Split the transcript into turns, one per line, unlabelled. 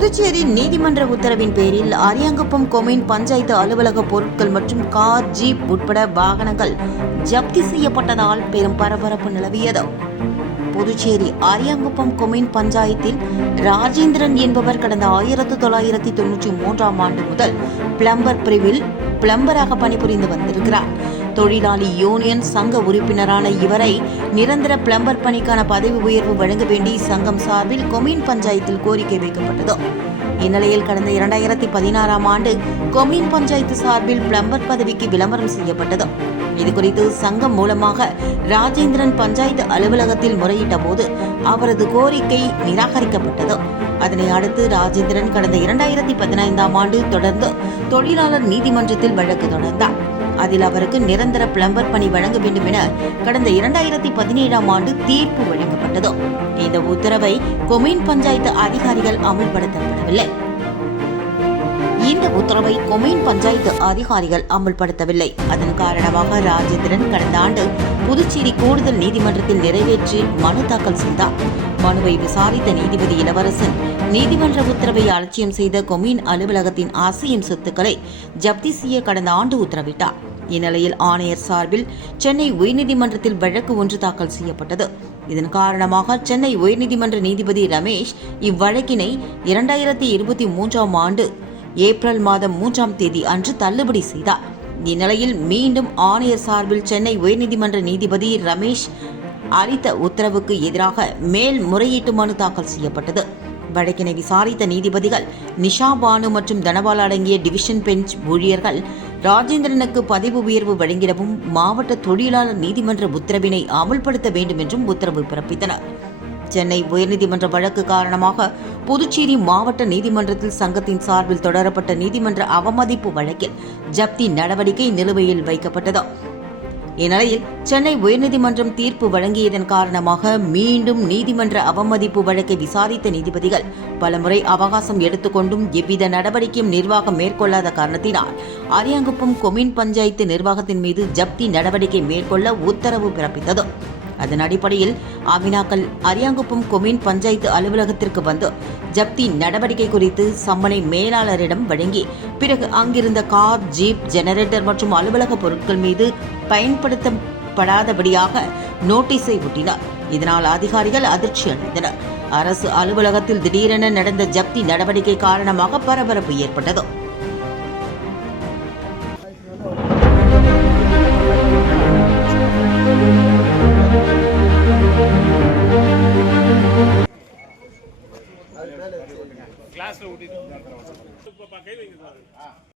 புதுச்சேரி நீதிமன்ற உத்தரவின் பேரில் அரியாங்குப்பம் கொமைன் பஞ்சாயத்து அலுவலக பொருட்கள் மற்றும் கார் ஜீப் உட்பட வாகனங்கள் ஜப்தி செய்யப்பட்டதால் பெரும் பரபரப்பு நிலவியது. புதுச்சேரி அரியாங்குப்பம் கொமைன் பஞ்சாயத்தில் ராஜேந்திரன் என்பவர் கடந்த ஆயிரத்து தொள்ளாயிரத்தி தொன்னூற்றி மூன்றாம் ஆண்டு முதல் பிளம்பர் பிரிவில் பிளம்பராக பணிபுரிந்து வந்திருக்கிறார். தொழிலாளி யூனியன் சங்க உறுப்பினரான இவரை நிரந்தர பிளம்பர் பணிக்கான பதவி உயர்வு வழங்க வேண்டி சங்கம் சார்பில் கொமீன் பஞ்சாயத்தில் கோரிக்கை வைக்கப்பட்டது. இந்நிலையில் கடந்த இரண்டாயிரத்தி பதினாறாம் ஆண்டு கொமீன் பஞ்சாயத்து சார்பில் பிளம்பர் பதவிக்கு விளம்பரம் செய்யப்பட்டது. இதுகுறித்து சங்கம் மூலமாக ராஜேந்திரன் பஞ்சாயத்து அலுவலகத்தில் முறையிட்ட போது அவரது கோரிக்கை நிராகரிக்கப்பட்டது. அதனை அடுத்து ராஜேந்திரன் கடந்த இரண்டாயிரத்தி பதினைந்தாம் ஆண்டு தொடர்ந்து தொழிலாளர் நீதிமன்றத்தில் வழக்கு தொடர்ந்தார். அதில் அவருக்கு நிரந்தர பிளம்பர் பணி வழங்க வேண்டும் என கடந்த இரண்டாயிரத்தி பதினேழாம் ஆண்டு தீர்ப்பு வழங்கப்பட்டது. இந்த உத்தரவை கொமைன் பஞ்சாயத்து அதிகாரிகள் அமல்படுத்தப்படவில்லை. இந்த உத்தரவை கொமைன் பஞ்சாயத்து அதிகாரிகள் அமல்படுத்தவில்லை. அதன் காரணமாக ராஜேந்திரன் கடந்த ஆண்டு புதுச்சேரி கூடுதல் நீதிமன்றத்தில் நிறைவேற்றி மனு தாக்கல் செய்தார். மனுவை விசாரித்த நீதிபதி இளவரசன் நீதிமன்ற உத்தரவை அலட்சியம் செய்த கொமீன் அலுவலகத்தின் அசையும் சொத்துக்களை ஜப்தி செய்ய கடந்த ஆண்டு உத்தரவிட்டார். இந்நிலையில் ஆணையர் சார்பில் சென்னை உயர்நீதிமன்றத்தில் வழக்கு ஒன்று தாக்கல் செய்யப்பட்டது. இதன் காரணமாக சென்னை உயர்நீதிமன்ற நீதிபதி ரமேஷ் இவ்வழக்கினை இரண்டாயிரத்தி இருபத்தி மூன்றாம் ஆண்டு ஏப்ரல் மாதம் மூன்றாம் தேதி அன்று தள்ளுபடி செய்தார். இந்நிலையில் மீண்டும் ஆணையர் சார்பில் சென்னை உயர்நீதிமன்ற நீதிபதி ரமேஷ் அளித்த உத்தரவுக்கு எதிராக மேல் முறையீட்டு மனு தாக்கல் செய்யப்பட்டது. வழக்கினை விசாரித்த நீதிபதிகள் நிஷா பானு மற்றும் தனபால் அடங்கிய டிவிஷன் பெஞ்ச் ஊழியர்கள் ராஜேந்திரனுக்கு பதவி உயர்வு வழங்கிடவும் மாவட்ட தொழிலாளர் நீதிமன்ற உத்தரவினை அமல்படுத்த வேண்டும் என்றும் உத்தரவு பிறப்பித்தனர். சென்னை உயர்நீதிமன்ற வழக்கு காரணமாக புதுச்சேரி மாவட்ட நீதிமன்றத்தில் சங்கத்தின் சார்பில் தொடரப்பட்ட நீதிமன்ற அவமதிப்பு வழக்கில் ஜப்தி நடவடிக்கை நிலுவையில் வைக்கப்பட்டது. இந்நிலையில் சென்னை உயர்நீதிமன்றம் தீர்ப்பு வழங்கியதன் காரணமாக மீண்டும் நீதிமன்ற அவமதிப்பு வழக்கை விசாரித்த நீதிபதிகள் பலமுறை அவகாசம் எடுத்துக்கொண்டும் எவ்வித நடவடிக்கையும் நிர்வாகம் மேற்கொள்ளாத காரணத்தினால் அரியாங்குப்பம் கொமின் பஞ்சாயத்து நிர்வாகத்தின் மீது ஜப்தி நடவடிக்கை மேற்கொள்ள உத்தரவு பிறப்பித்தது அதன் அடிப்படையில் அமினாக்கள் அரியாங்குப்பம் கொமீன் பஞ்சாயத்து அலுவலகத்திற்கு வந்து ஜப்தி நடவடிக்கை குறித்து சம்மனை மேலாளரிடம் வழங்கி பிறகு அங்கிருந்த கார் ஜீப் ஜெனரேட்டர் மற்றும் அலுவலக பொருட்கள் மீது பயன்படுத்தப்படாதபடியாக நோட்டீஸை ஒட்டினார். இதனால் அதிகாரிகள் அதிர்ச்சி அடைந்தனர். அரசு அலுவலகத்தில் திடீரென நடந்த ஜப்தி நடவடிக்கை காரணமாக பரபரப்பு ஏற்பட்டது.
ஊட்டிட்டு